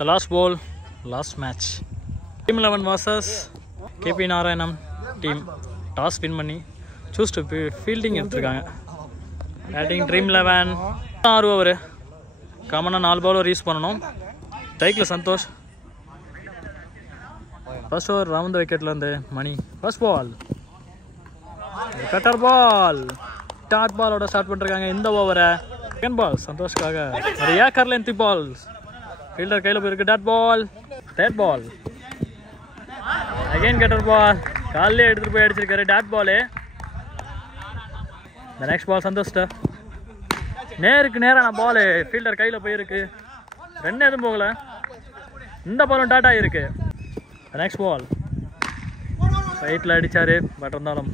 The last ball, last match. Team 11 versus KP Narayanam team. Toss win பண்ணி choose to fielding எடுத்துருக்காங்க. Batting Dream 11 6 over. காமனாக 4 ball use பண்ணணும். ஸ்ட்ரைக்கில் Santhosh. First over round விக்கெட்டில் இருந்து மணி. First ball cutter பால். Dot பாலோட start பண்ணிருக்காங்க இந்த ஓவரை. செகண்ட் பால் சந்தோஷ்காக ஒரு ஏக்கர் லென்த் பால். ஃபீல்டர் கையில் போயிருக்கு. Dot ball. Third ball again cutter ball. காலையிலே எடுத்துகிட்டு போய் அடிச்சிருக்காரு டாட் பாலு. இந்த நெக்ஸ்ட் பால் சந்தோஷ்ட நேருக்கு நேரான பாலு. ஃபீல்டர் கையில் போயிருக்கு. ரன் எதுவும் போகல. இந்த பாலும் டாட் ஆகிருக்கு. நெக்ஸ்ட் பால் ரைட்டில் அடித்தார். பட் இருந்தாலும்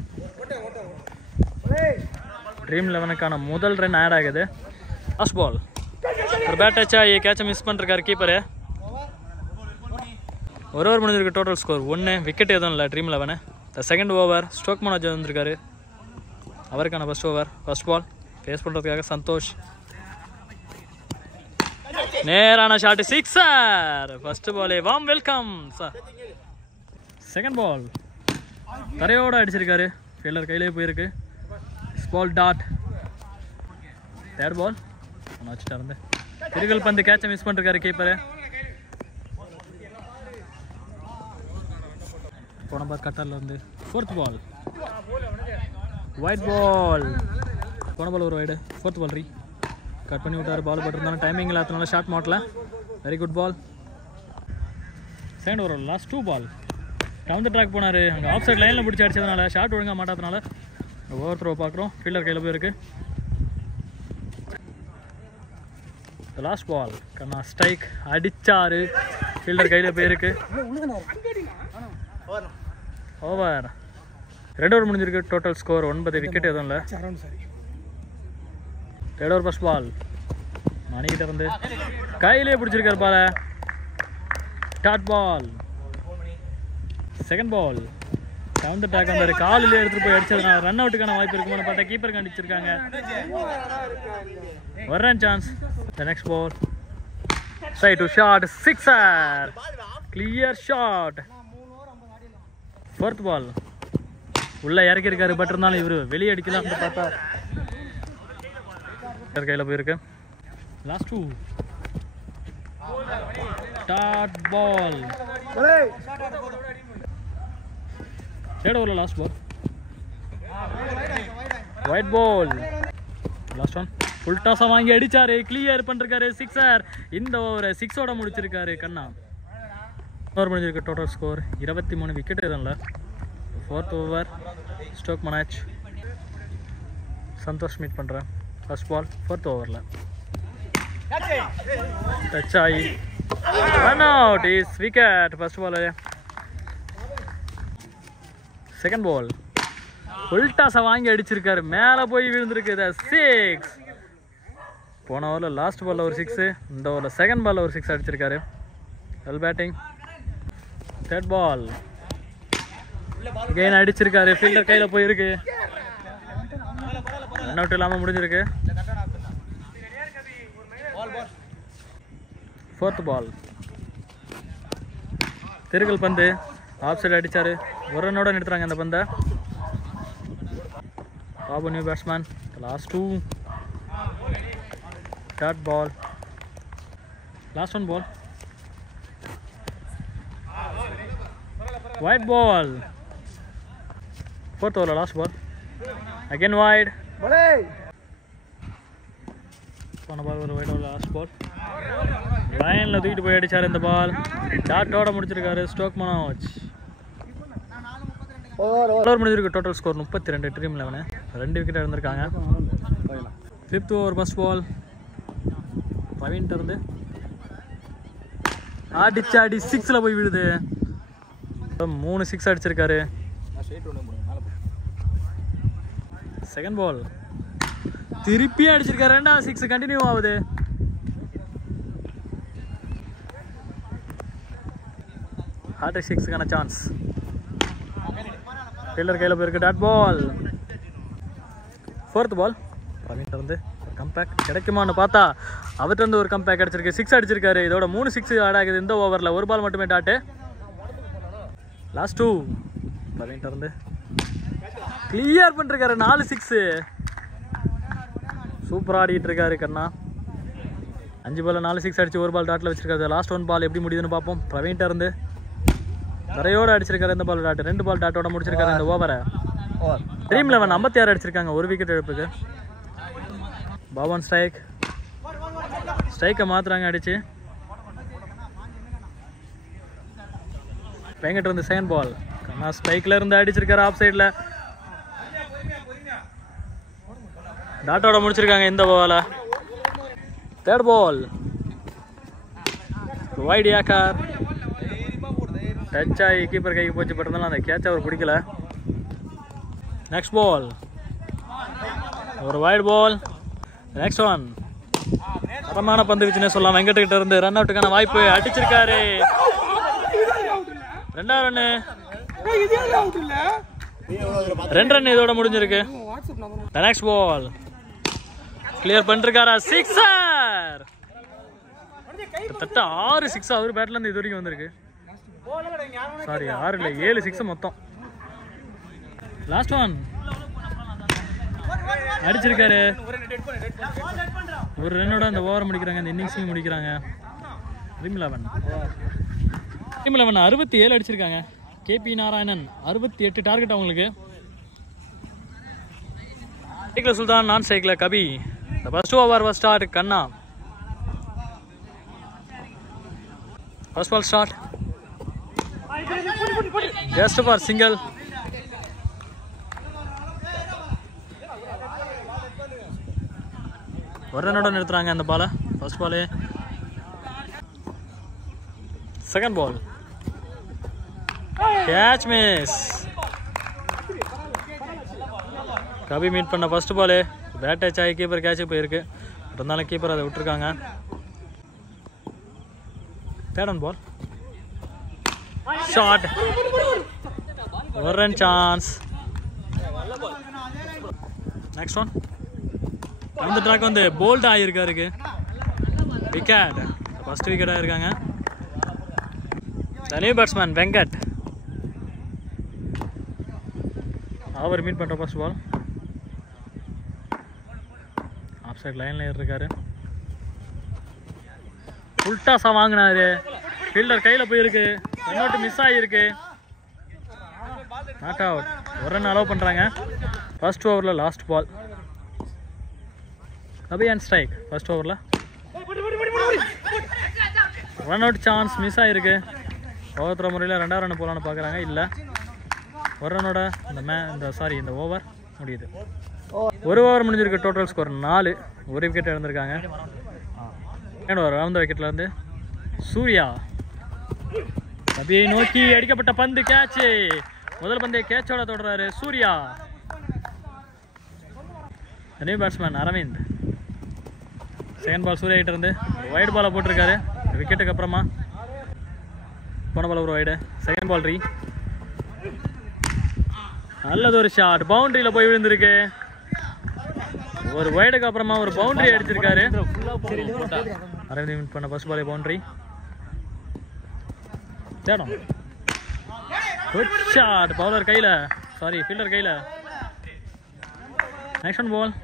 ட்ரீம் 11க்கான முதல் ரன் ஆட் ஆகுது. லாஸ்ட் பால் ஒரு பேட் டச் ஆகி கேட்சை மிஸ் பண்ணிருக்காரு கீப்பரு. ஒரு ஓவர் முடிஞ்சிருக்கு. Total score 1. விக்கெட் எதுவும் இல்லை dream 11. The second over stroke Manoj வந்திருக்காரு. அவருக்கான first over. First ball face பண்ணுறதுக்காக சந்தோஷ். நேரான ஷாட் சிக்ஸர். ஃபர்ஸ்ட் பாலே warm welcome sir. Second ball தரையோடு அடிச்சிருக்காரு. ஃபீல்டர் கையிலே போயிருக்கு. பால் டாட். தேர்ட் பால் வச்சுட்டு இருந்து திருகல் பந்து கேட்சை மிஸ் பண்ணிருக்காரு கீப்பரு. போன பால் கட்டரில் வந்து ஃபோர்த் பால் ஒயிட் பால். போன பால் ஒரு வைடு. ஃபோர்த் பால் கட் பண்ணி விட்டார். பால் போட்டிருந்தாலும் டைமிங் இல்லாதனால ஷார்ட் மாட்டல. Very good ball. Second over last 2 ball down the track போனார். அங்கே ஆஃப் சைட் லைனில் பிடிச்சி அடிச்சதுனால ஷார்ட் ஒழுங்காக மாட்டாதனால ஓவர் த்ரோ பார்க்குறோம். ஃபீல்டர் கையில் போயிருக்கு. லாஸ்ட் பால் கண்ணா ஸ்ட்ரைக் அடிச்சாரு. ஃபீல்டர் கையில் போயிருக்கு. ஓவர் 2 ஓவர் முடிஞ்சிருக்கு. Total score 9. விக்கெட் எதுவும் இல்லை. தேர்ட் ஓவர் ஃபர்ஸ்ட் பால் மணிக்கிட்ட இருந்து கையிலே பிடிச்சிருக்காரு பால. Dot ball. Second ball down the track வந்தார். காலிலே எடுத்துகிட்டு போய் அடிச்சதுனால ரன் அவுட்டுக்கான வாய்ப்பு இருக்குமான்னு பார்த்தா கீப்பர் கண்டிச்சிருக்காங்க. ஒரு run chance. The next ball straight to shot sixer. Clear shot. Fourth ball உள்ளே இறக்கிருக்காரு. பட் இருந்தாலும் இவர் வெளியே அடிக்கலாம் பார்த்தா கையில் போயிருக்கு. Last 2 dot ball. தேர்ட் ஓவரில் last ball wide ball. Last one full டாஸாக வாங்கி அடித்தார். கிளியர் பண்ணிருக்காரு சிக்ஸர். இந்த ஓவரை 6ஓட முடிச்சிருக்காரு கண்ணா. ஓவர் முடிஞ்சிருக்கு. Total score 23. விக்கெட் எதுவும் இல்லை. Fourth over stroke Manoj Santhosh meet பண்ணுறேன். ஃபர்ஸ்ட் பால் ஃபோர்த் ஓவரில் டச் ஆகி run out. Is wicket. First ball. Second ball full டாஸை வாங்கி அடிச்சிருக்காரு. மேலே போய் விழுந்திருக்கு. 6. போன ஓவரில் லாஸ்ட் பாலில் ஒரு 6. இந்த ஓவரில் செகண்ட் பாலில் ஒரு 6 அடிச்சிருக்காரு. Well batting. தேர்ட் பால் கெயின் அடிச்சிருக்காரு. ஃபீல்டர் கையில் போயிருக்கு. ரன் அவுட் இல்லாமல் முடிஞ்சிருக்கு. ஃபோர்த் பால் திருகல் பந்து ஆஃப் சைடு அடித்தார். ஒரு ரன்னோட நிறுத்துறாங்க அந்த பந்தை. Babu new batsman. Last 2 dot ball. Last 1 ball wide ball. Fourth ஓவரில் லாஸ்ட் பால் அகேன் வைட். போன பால் ஒரு வைட் ஓவரில் லாஸ்ட் பால் லைனில் தூக்கிட்டு போய் அடித்தார். இந்த பால் டாட்டோட முடிச்சிருக்காரு ஸ்ட்ரோக் மனோஜ். ஓவர் முடிஞ்சிருக்கு. Total score 32. ட்ரீம் 11 2 விக்கெட் இருந்திருக்காங்க. ஃபிஃப்த் ஓவர் ஃபர்ஸ்ட் பால் பிரவீன்ட்டு இருந்து அடிச்சு அடி 6ல் போய் விழுது. 3 6 அடிச்சிருக்காரு. செகண்ட் பால் திருப்பியும் அடிச்சிருக்காரு. 2வது 6 கண்டினியூ ஆகுது. Heart 6க்கான chance. ஃபீல்டர் கையில் போயிருக்கு. டாட் பால். ஃபோர்த் பால் பிரவீன்ட்டு இருந்து கம்பேக் கிடைக்குமான்னு பார்த்தா அவர்கிட்ட இருந்து ஒரு கம்பேக் அடிச்சிருக்கு, 6 அடிச்சிருக்காரு. இதோட 3 6 ஆட் ஆகுது இந்த ஓவரில். ஒரு பால் மட்டுமே டாட்டு. லாஸ்ட் 2 பிரவீன் இருந்து கிளியர் பண்ணிருக்காரு. 4 6 சூப்பராக ஆடிட்டு இருக்காரு கண்ணா. 5 பால் 4 6 அடிச்சு ஒரு பால் டாட்டில் வச்சிருக்காரு. லாஸ்ட் 1 பால் எப்படி முடியுதுன்னு பார்ப்போம். பிரவீன் இருந்து தரையோடு அடிச்சிருக்காரு இந்த பால் டாட்டு. 2 பால் டாட்டோட முடிச்சிருக்காரு இந்த ஓவரை. ட்ரீம் 11 56 அடிச்சிருக்காங்க, ஒரு விக்கெட் இழப்புக்கு. பவன் ஸ்ட்ரைக்கை மாத்துறாங்க அடிச்சு. வெங்கட் இருந்து செகண்ட் பால். கண்ணா ஸ்ட்ரைக்ல இருந்து அடிச்சிருக்காரு ஆஃப் சைடில். டாட்டோட முடிச்சிருக்காங்க இந்த பால. Third ball wide yorker. Touch ஆகி கீப்பர் கைக்கு போச்சு, பட் இருந்தாலும் அந்த கேட்ச் அவர் பிடிக்கல. நெக்ஸ்ட் பால் ஒரு வைட் பால். நெக்ஸ்ட் ஒன் தரமான பந்து வீச்சுன்னே சொல்லலாம். வெங்கட் கிட்ட இருந்து ரன் அவுட்டுக்கான வாய்ப்பு அடிச்சிருக்காரு. 2 ரன்னு, 2 ரன் இதோட முடிஞ்சிருக்கு. நெக்ஸ்ட் பால் கிளியர் பண்ணிருக்காரா, சிக்ஸர். கிட்டத்தட்ட 6 6 அவர் பேட்ல இருந்து இது வரைக்கும் வந்திருக்கு. சாரி 6 இல்லை 7 6 மொத்தம். லாஸ்ட் ஒன் அடிச்சிருக்காரு. ஒரு ரன்னோட அந்த ஓவர் முடிக்கிறாங்க, இந்த இன்னிங்ஸையும் முடிக்கிறாங்க. ட்ரீம் 11 67 அடிச்சிருக்காங்க. கேபி நாராயணன் 68 டார்கெட் அவங்களுக்கு. ஸ்ட்ரைக்கில் சுல்தான், நான் ஸ்ட்ரைக்கில் Kabi. First over was start. Kanna first ball start. Just for single. ஒரு ரன்னோட நிறுத்துறாங்க அந்த பாலை. First ball. Second ball catch miss. Kabi meet பண்ண ஃபர்ஸ்ட் பாலு பேட் டச் ஆகி கீப்பர் கேட்சுக்கு போயிருக்கு. இருந்தாலும் கீப்பர் அதை விட்டுருக்காங்க. Third one ball shot. ஒரு ரன் சான்ஸ். நெக்ஸ்ட் ஒன் அந்த ட்ராக் வந்து போல்ட் ஆகியிருக்காருக்கு. விக்கெட், ஃபர்ஸ்ட் விக்கெட் ஆகிருக்காங்க. New batsman Venkat. அவர் மீட் பண்ணுற ஃபர்ஸ்ட் பால். ஆஃப் சைட் லைனில் இருக்காரு. உல்டாஸா வாங்கினாரு. ஃபீல்டர் கையில் போயிருக்கு. ரன் அவுட் மிஸ் ஆகிருக்கு. Not out. ஒரு ரன் அலோவ் பண்ணுறாங்க. ஃபர்ஸ்ட் ஓவரில் லாஸ்ட் பால். கபி அண்ட் ஸ்ட்ரைக். ஃபர்ஸ்ட் ஓவரில் ரன் அவுட் சான்ஸ் மிஸ் ஆகிருக்கு. ஓவர்த்துற முறையில் 2வது ரன் போகலான்னு பார்க்குறாங்க. இல்லை, ஒரு ரன்னோட இந்த ஓவர் முடியுது. ஒரு ஓவர் முடிஞ்சிருக்கு. Total score 4. ஒரு விக்கெட் இழந்திருக்காங்க. அந்த விக்கெட்ல இருந்து சூர்யா. கபியை நோக்கி அடிக்கப்பட்ட பந்து கேட்ச். முதல் பந்தை கேட்சோட தொடர்றாரு Surya. New batsman Aravind. Second ball Surya கிட்ட இருந்து வைட் பாலை போட்டிருக்காரு. விக்கெட்டுக்கு அப்புறமா போன பால் ஒரு வைடு. செகண்ட் பால் ரீ. நல்லது ஒரு ஷாட். பவுண்டரியில் போய் விழுந்திருக்கு. ஒரு வைடுக்கு அப்புறமா ஒரு பவுண்டரி அடிச்சிருக்காரு. அரவிந்த் பண்ண ஃபர்ஸ்ட் பாலே பவுண்டரி. தேடும் குட் ஷாட். பவுலர் கையில், சாரி ஃபீல்டர் கையில். Next one ball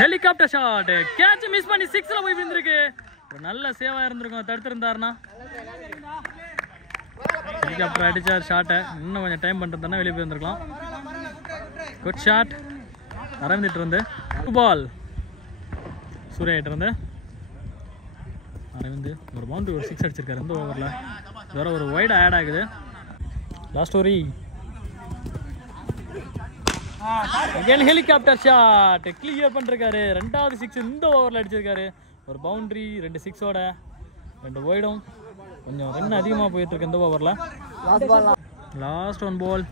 helicopter shot. Catch miss பண்ணி 6ல போய் விழுந்திருக்கு. ஒரு நல்ல சேவா இருந்திருக்கும் தடுத்திருந்தாருன்னா. ஹெலிகாப்டர் அடிச்சார் ஷாட்டை. இன்னும் கொஞ்சம் டைம் பண்ணுறதுனா வெளியே போயிருந்துருக்கலாம். குட் ஷாட் அரவிந்த் இருந்து. பால் சூர்யா கிட்ட இருந்து அரவிந்த் ஒரு பவுண்டரி, ஒரு 6 அடிச்சிருக்காரு இந்த ஓவரில். வேற ஒரு வைடு ஆட் ஆகுது. லாஸ்ட் ஓவரி அகைன் ஹெலிகாப்டர் ஷாட். கிளியர் பண்ணிருக்காரு. 2வது 6 இந்த ஓவரில் அடிச்சிருக்காரு. ஒரு பவுண்டரி, 2 6ஓட 2 வைடும். கொஞ்சம் ரன் அதிகமாக போயிட்டு இருக்கு இந்த ஓவரில். லாஸ்ட் ஒன் பால்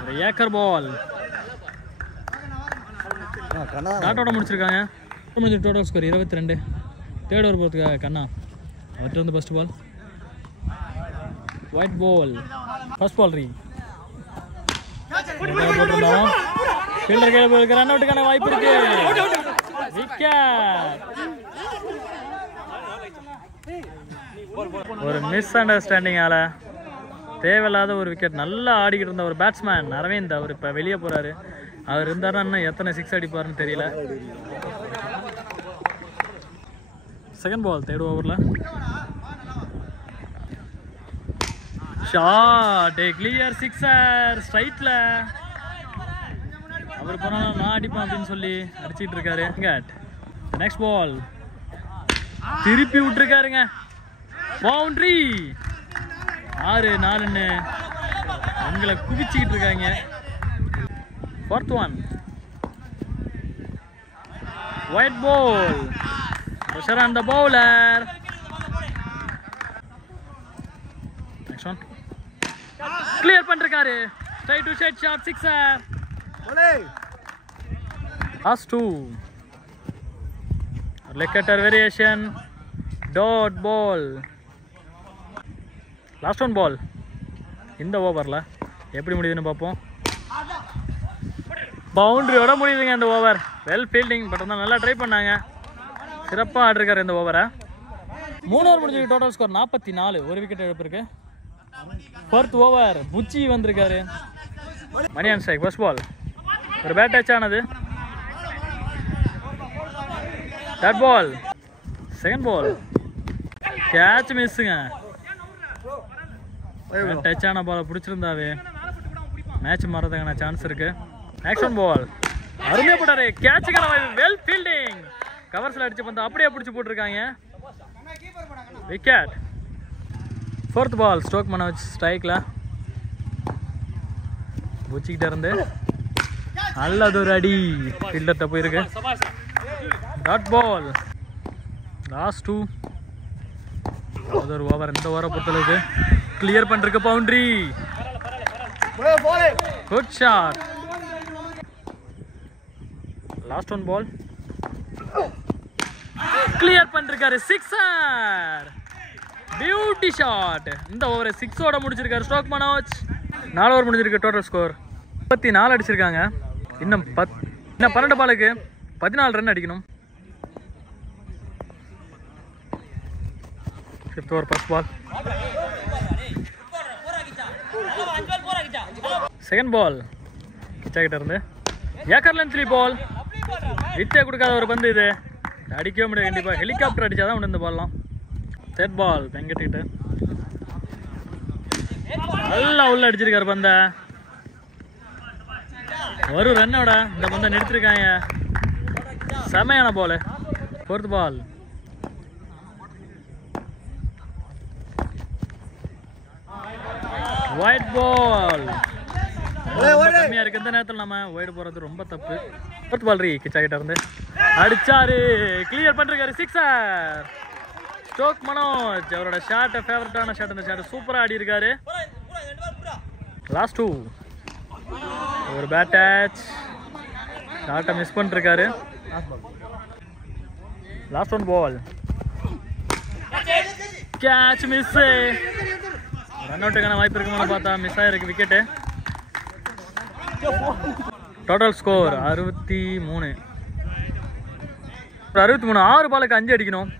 ஒரு ஏக்கர் பால். டாட்டோட முடிச்சிருக்காங்க. Total score 22. தேர்ட் ஓவர் போகிறதுக்காக கண்ணா அவர்கிட்ட இருந்து ஃபர்ஸ்ட் பால் ஒயிட் பால். ஃபர்ஸ்ட் பால் ரீ போட்டிருந்தோம். ஃபீல்டர் கையில போயிருக்கு. ரன் அவுட்டுக்கான வாய்ப்பு இருக்கு. விக்கெட். ஒரு மிஸ் அண்டர்ஸ்டாண்டிங்கால தேவையில்லாத ஒரு விக்கெட். நல்லா ஆடிக்கிட்டு இருந்த ஒரு பேட்ஸ்மேன் அரவிந்த் அவர் இப்போ வெளியே போறாரு. அவர் இருந்தாருன்னா இன்னும் எத்தனை 6 அடிப்பாருன்னு தெரியல. செகண்ட் பால், தேர்ட் ஓவரில் ஷாட், கிளியர் சிக்ஸர் ஸ்ட்ரைட்ல. அவர் போனாலும் நான் அடிப்பேன் அப்படின்னு சொல்லி அடிச்சிட்டு இருக்காரு. நெக்ஸ்ட் பால் திருப்பி விட்டுருக்காருங்க. பவுண்டரி. 6-4ன்னு உங்களை குவிச்சுக்கிட்டு இருக்காங்க. Fourth one, white ball, pressure on the bowler. Next one, clear பண்ணிருக்காரு. Straight to straight shot, sixer. Last two, leg-cutter variation, dot ball. Last one ball. இந்த ஓவரில் எப்படி முடியுதுன்னு பார்ப்போம். பவுண்டரியோட முடியுதுங்க இந்த ஓவர். வெல் ஃபீல்டிங், பட் வந்து நல்லா ட்ரை பண்ணாங்க. சிறப்பாக ஆடிருக்காரு இந்த ஓவரை. 3 ஓவர் முடிஞ்சிருக்கு. Total score 44. ஒரு விக்கெட் இழப்பிருக்கு. 4th ஓவர் புச்சி வந்திருக்காரு. Mani on strike. First ball ஒரு பேட் டச் ஆனது. Third ball. Second ball catch மிஸ்ஸுங்க. டச் ஆன பாலை பிடிச்சிருந்தாவே மேட்ச் மாறதுக்கான சான்ஸ் இருக்கு. ஆக்ஷன் பால் அருமையா போட்டாரு. கேட்சுக்கான வெல் ஃபீல்டிங். கவர்ஸ்ல அடிச்சு பந்து அப்படியே பிடிச்சி போட்டிருக்காங்க. Wicket. 4th ball stroke Manoj ஸ்ட்ரைக்ல பூச்சிக்கிட்ட இருந்து நல்லது ஒரு அடி ஃபீல்டர்ட்ட போயிருக்கு. Dot ball. லாஸ்ட் 2. ஒரு ஓவர். இந்த ஓவரை பொறுத்தளவுக்கு கிளியர் பண்ணிருக்கு. Boundary. Good shot. Last one ball clear பண்ணிருக்காரு. சிக்ஸர். Beauty shot. இந்த ஓவரை 6ஓட முடிச்சிருக்காரு ஸ்ட்ரோக் மனோஜ். 4 ஓவர் முடிஞ்சிருக்கு. டோட்டல் ஸ்கோர் 34 அடிச்சிருக்காங்க. இன்னும் 12 பாலுக்கு 14 ரன் அடிக்கணும். 5th over first ball. Second ball Kichcha கிட்ட இருந்து ஏக்கர்லன் 3 பால். விட்டே கொடுக்காத ஒரு பந்து இது. அடிக்கவே முடியாது. கண்டிப்பாக ஹெலிகாப்டர் அடிச்சாதான் உண்டு இந்த பால்லாம். தேர்ட் பால் வெங்கட்டிட்டு நல்லா உள்ள அடிச்சிருக்காரு பந்த. ஒரு ரன்னோட இந்த பந்தை நிறுத்திருக்காங்க. செமையான பால். 4th பால். ஒயிட் பால். கம்மியா இருக்கு. இந்த நேரத்தில் நம்ம ஒயிட் போறது ரொம்ப தப்பு. 4th பால் கிச்சா கிட்ட இருந்து அடிச்சாரு. கிளியர் பண்ணிருக்காரு. சிக்ஸர். ஸ்ட்ரோக் மனோஜ் அவரோட ஷாட் ஃபேவரட்டான ஷாட். இந்த ஷாட் சூப்பரா ஆடி இருக்காரு. லாஸ்ட் 2. ஒரு பேட் டச். ஷாட்டை மிஸ் பண்ணிருக்காரு. Last one ball catch miss. Run அவுட்டுக்கான வாய்ப்பு இருக்குன்னு பார்த்தா மிஸ் ஆயிருக்கு. விக்கெட்டு. Total score 63. 6 பாலுக்கு 5 அடிக்கணும்.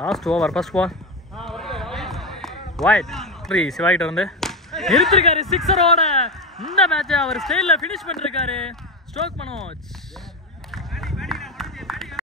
Last over first ball. Wide. சிவாகிட்ட வந்து நிறுத்திருக்காரு 6ஓட. இந்த மேட்சை அவர் ஸ்டைலில் ஃபினிஷ் பண்ணிருக்காரு ஸ்ட்ரோக் மனோஜ்.